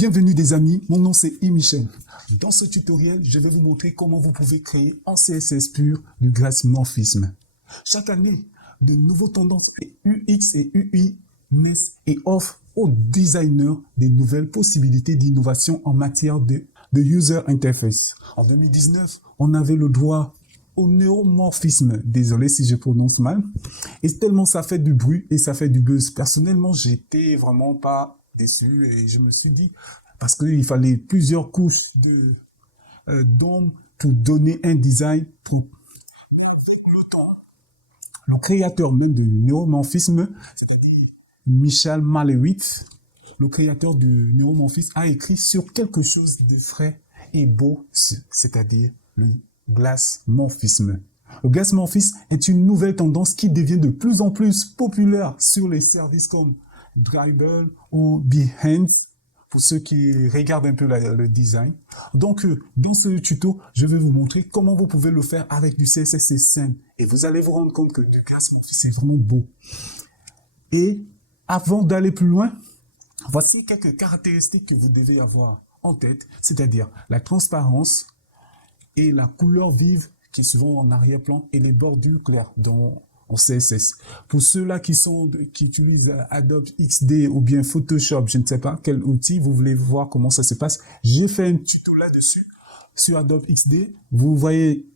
Bienvenue des amis, mon nom c'est Michel. Dans ce tutoriel, je vais vous montrer comment vous pouvez créer en CSS pur du graphisme. Chaque année, de nouvelles tendances UX et UI naissent et offrent aux designers des nouvelles possibilités d'innovation en matière de user interface. En 2019, on avait le droit au neuromorphisme, désolé si je prononce mal, et tellement ça fait du bruit et ça fait du buzz. Personnellement, j'étais vraiment pas déçu et je me suis dit, parce qu'il fallait plusieurs couches d'ombre pour donner un design trop. Le créateur même du neuromorphisme, c'est-à-dire Michal Malevich, le créateur du neuromorphisme, a écrit sur quelque chose de frais et beau, c'est-à-dire le glassmorphisme. Le glassmorphisme est une nouvelle tendance qui devient de plus en plus populaire sur les services comme Dribbble ou Behance, pour ceux qui regardent un peu le design. Donc, dans ce tuto, je vais vous montrer comment vous pouvez le faire avec du CSS simple. Et vous allez vous rendre compte que du glassmorphisme, c'est vraiment beau. Et avant d'aller plus loin, voici quelques caractéristiques que vous devez avoir en tête, c'est-à-dire la transparence et la couleur vive qui est souvent en arrière-plan et les bordures claires en CSS. Pour ceux-là qui utilisent Adobe XD ou bien Photoshop, je ne sais pas quel outil, vous voulez voir comment ça se passe, j'ai fait un tuto là-dessus sur Adobe XD. Vous voyez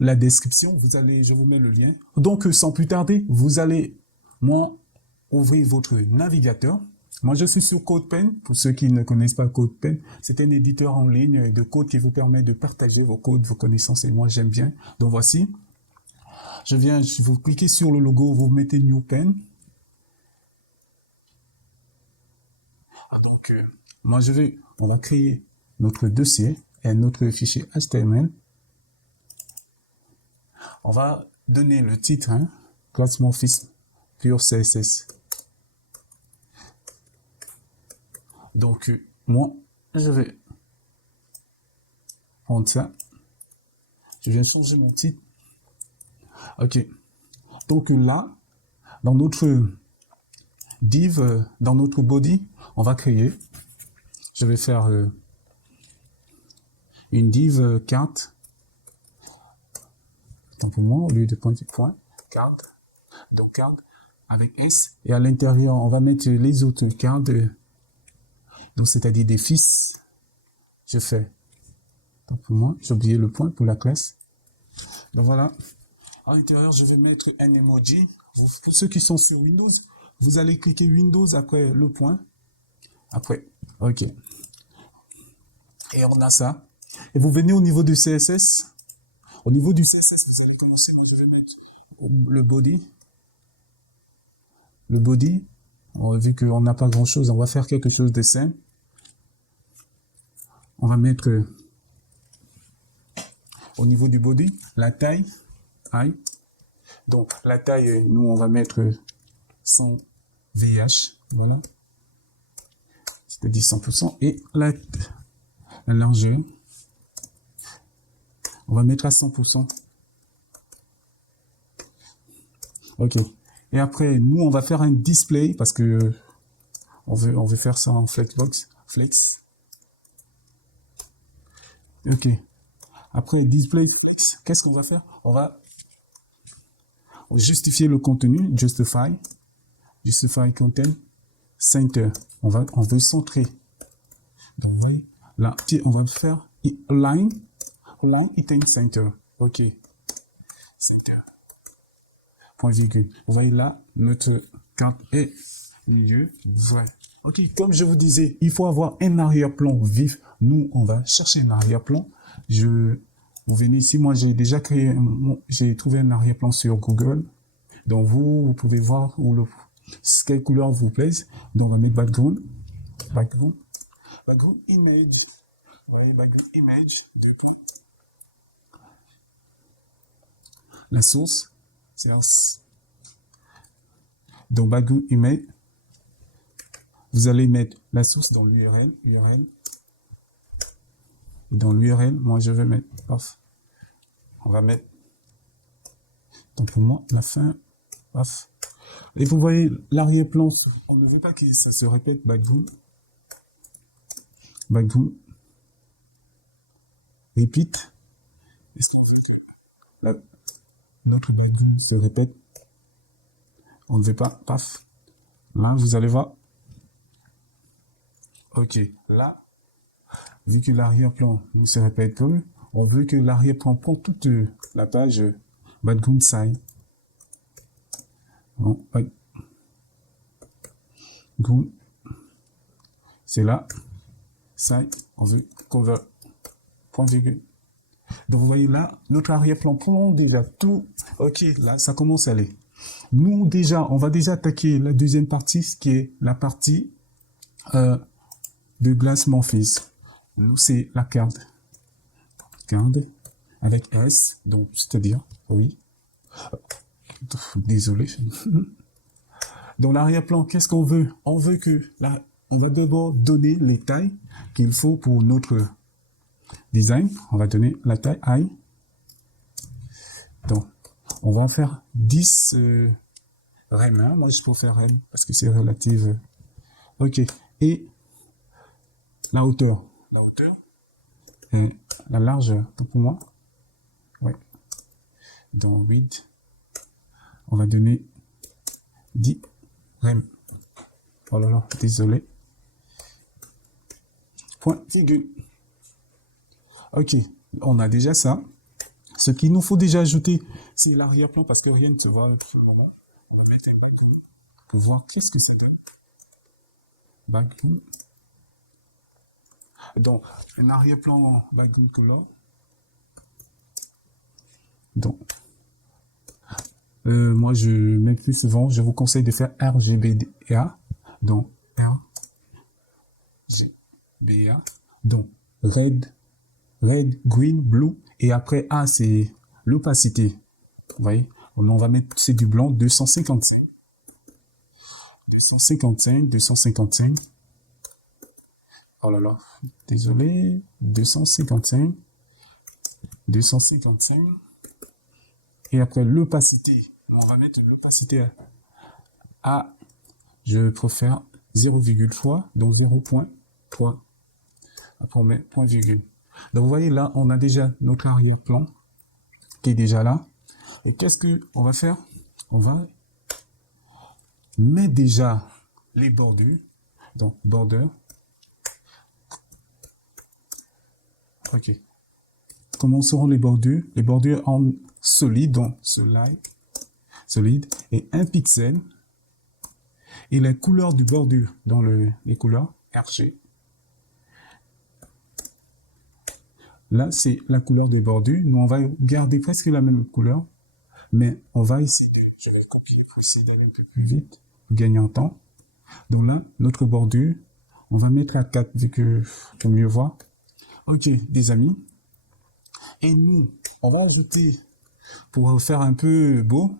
la description, je vous mets le lien. Donc, sans plus tarder, vous allez ouvrir votre navigateur. Moi, je suis sur CodePen. Pour ceux qui ne connaissent pas CodePen, c'est un éditeur en ligne de code qui vous permet de partager vos codes, vos connaissances, et moi, j'aime bien. Donc, voici. Vous cliquez sur le logo, vous mettez New Pen. Donc, on va créer notre dossier et notre fichier HTML. On va donner le titre, glassmorphisme pur CSS. Donc, moi, je vais prendre ça. Je viens changer mon titre. Ok. Donc là, dans notre div, dans notre body, on va créer. Je vais faire une div carte. Tant pour moi, au lieu de point, carte. Donc carte avec S. Et à l'intérieur, on va mettre les autres cartes. Donc, c'est-à-dire des fils, je fais. Donc, pour moi, j'ai oublié le point pour la classe. Donc, voilà. À l'intérieur, je vais mettre un emoji. Pour ceux qui sont sur Windows, vous allez cliquer Windows après le point. Après, OK. Et on a ça. Et vous venez au niveau du CSS. Au niveau du CSS, vous allez commencer. Moi, je vais mettre le body. Le body. Vu qu'on n'a pas grand-chose, on va faire quelque chose de simple. On va mettre au niveau du body la taille. Donc la taille, nous on va mettre 100 VH, voilà. C'est-à-dire 100%. Et la largeur, on va mettre à 100%. Ok. Et après, nous on va faire un display parce que on veut faire ça en flexbox. Flex. Ok. Après display, qu'est-ce qu'on va faire? On va justifier le contenu, justify content, center. On veut centrer. Donc vous voyez, là, on va faire line item center. Ok. Center. Point virgule. Vous voyez là, notre carte est milieu vrai. Ok. Comme je vous disais, il faut avoir un arrière-plan vif. Nous, on va chercher un arrière-plan. Vous venez ici, moi j'ai trouvé un arrière-plan sur Google. Donc vous pouvez voir quelle couleur vous plaise. Donc on va mettre background image. Vous voyez, background image. La source, c'est donc background image. Vous allez mettre la source dans l'URL. Et dans l'URL, moi je vais mettre, on va mettre, donc pour moi, la fin, et vous voyez l'arrière-plan, on ne veut pas que ça se répète, background. background, repeat. Là, notre background se répète. On ne veut pas, paf. Là, vous allez voir. Ok, là, vu que l'arrière-plan ne se répète plus, on veut que l'arrière-plan prend toute la page background side. Bon, background, c'est là, side, on veut cover, point virgule. Donc vous voyez là, notre arrière-plan prend déjà tout. Ok, là, ça commence à aller. Nous, déjà, on va déjà attaquer la deuxième partie, ce qui est la partie de Glass Memphis. Nous, c'est la carte. Carte avec S, donc c'est-à-dire, oui. Désolé. Dans l'arrière-plan, qu'est-ce qu'on veut? On veut que là, on va d'abord donner les tailles qu'il faut pour notre design. On va donner la taille I. Donc, on va en faire 10 rem. Hein. Moi, je préfère rem parce que c'est relative. Ok. Et la hauteur. La hauteur. Et la largeur, pour moi. Ouais. Dans width, on va donner 10 rem. Oh là là, désolé. Point virgule. Ok, on a déjà ça. Ce qu'il nous faut déjà ajouter, c'est l'arrière-plan parce que rien ne se voit pour le moment. On va mettre un background pour voir qu'est-ce que ça donne. Background. Donc, un arrière-plan background color. Donc, moi, je mets plus souvent, je vous conseille de faire RGBA. Donc, RGBA. Donc, red, green, blue. Et après, A, c'est l'opacité. Vous voyez, on va mettre, c'est du blanc, 255. 255, 255. Oh là là, désolé. 255. 255. Et après, l'opacité. On va mettre l'opacité à, je préfère 0,3, donc 0.3. Après, on met point virgule. Donc, vous voyez, là, on a déjà notre arrière-plan qui est déjà là. Et qu'est-ce qu'on va faire? On va mettre déjà les bordures. Donc, border. OK. Comment seront les bordures? Les bordures en solide, donc solide, et un pixel. Et la couleur du bordure dans les couleurs RG. Là, c'est la couleur de bordure. Nous, on va garder presque la même couleur, mais on va ici. Je vais copier pour essayer d'aller un peu plus vite, pour gagner en temps. Donc là, notre bordure, on va mettre à 4, vu que pour mieux voir. Ok, des amis. Et nous, on va ajouter, pour faire un peu beau,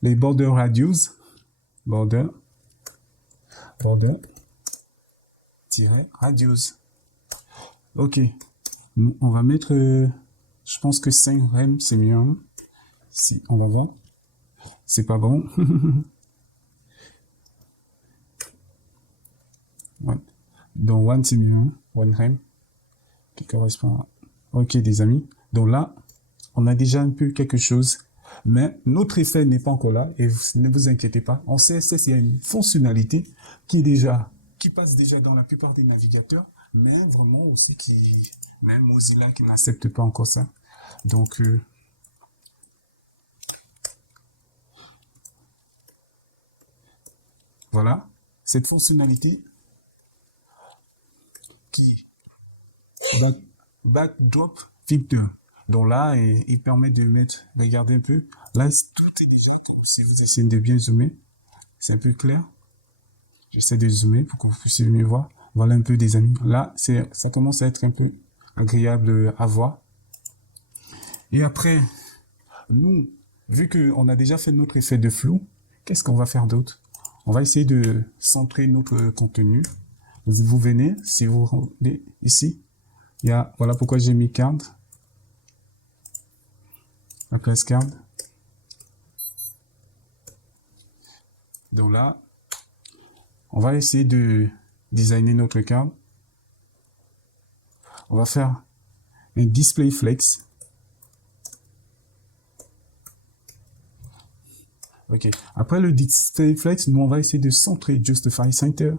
les border radius. Border, radius. Ok. Nous, on va mettre, je pense que 5 rem, c'est mieux. Hein. Si, on va voir. C'est pas bon. Ouais. Donc, 1, c'est mieux. 1 rem. Qui correspond à... Ok, des amis. Donc là, on a déjà un peu quelque chose. Mais notre effet n'est pas encore là. Et ne vous inquiétez pas. En CSS, il y a une fonctionnalité qui passe déjà dans la plupart des navigateurs. Mais vraiment aussi même Mozilla qui n'accepte pas encore ça. Donc, voilà. Cette fonctionnalité qui est backdrop filter. Donc là, il permet de mettre, regardez un peu, là, tout est déjà, si vous essayez de bien zoomer, c'est un peu clair. J'essaie de zoomer pour que vous puissiez mieux voir. Voilà un peu des amis. Là, ça commence à être un peu agréable à voir. Et après, nous, vu qu'on a déjà fait notre effet de flou, qu'est-ce qu'on va faire d'autre? On va essayer de centrer notre contenu. Vous venez, si vous regardez ici, voilà pourquoi j'ai mis card. La place card. Donc là, on va essayer de designer notre card. On va faire un display flex. Ok. Après le display flex, nous on va essayer de centrer justify center.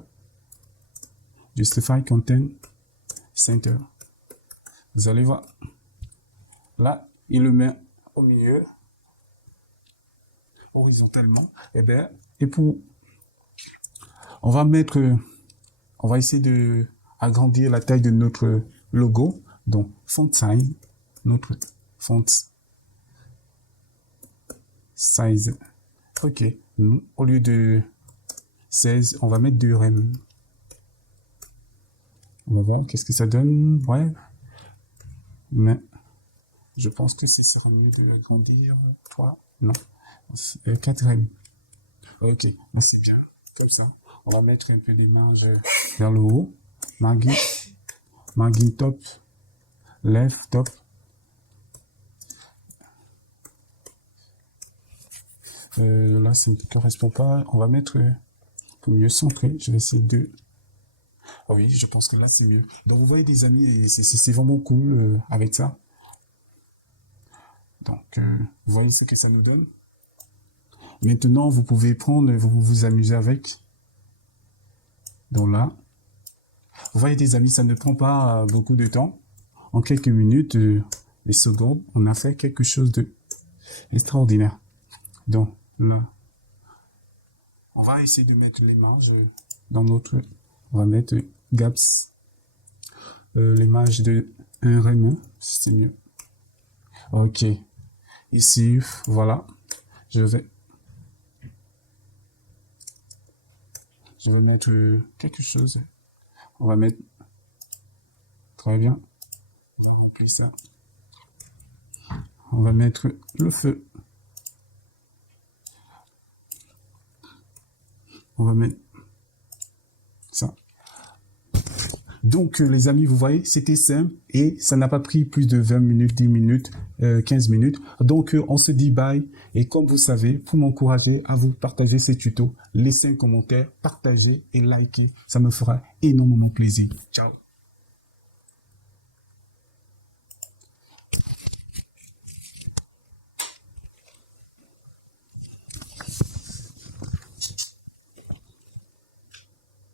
Justify content center. Vous allez voir. Là, il le met au milieu, horizontalement. Et pour, on va essayer de agrandir la taille de notre logo. Donc, font size, notre font size. Ok. Nous, au lieu de 16, on va mettre 2 rem. On va voir qu'est-ce que ça donne. Ouais. Mais je pense que ce sera mieux de agrandir 3. Non. 4 rem. Ok. C'est bien. Comme ça. On va mettre un peu des marges vers le haut. Margin top. Left top. Là, ça ne correspond pas. On va mettre pour mieux centrer. Je vais essayer de... Ah oui, je pense que là, c'est mieux. Donc, vous voyez, des amis, et c'est vraiment cool avec ça. Donc, vous voyez ce que ça nous donne. Maintenant, vous pouvez prendre, vous amuser avec. Donc là, vous voyez, des amis, ça ne prend pas beaucoup de temps. En quelques minutes, des secondes, on a fait quelque chose de extraordinaire. Donc là, on va essayer de mettre les marges dans notre... On va mettre gaps, les marges de 1 rem, c'est mieux. Ok. Ici, voilà. Je vais montrer quelque chose. On va mettre... Très bien. On va remplir ça. On va mettre le feu. On va mettre ça. Donc, les amis, vous voyez, c'était simple et ça n'a pas pris plus de 20 minutes, 10 minutes, 15 minutes. Donc, on se dit bye. Et comme vous savez, pour m'encourager à vous partager ces tutos, laissez un commentaire, partagez et likez. Ça me fera énormément plaisir. Ciao.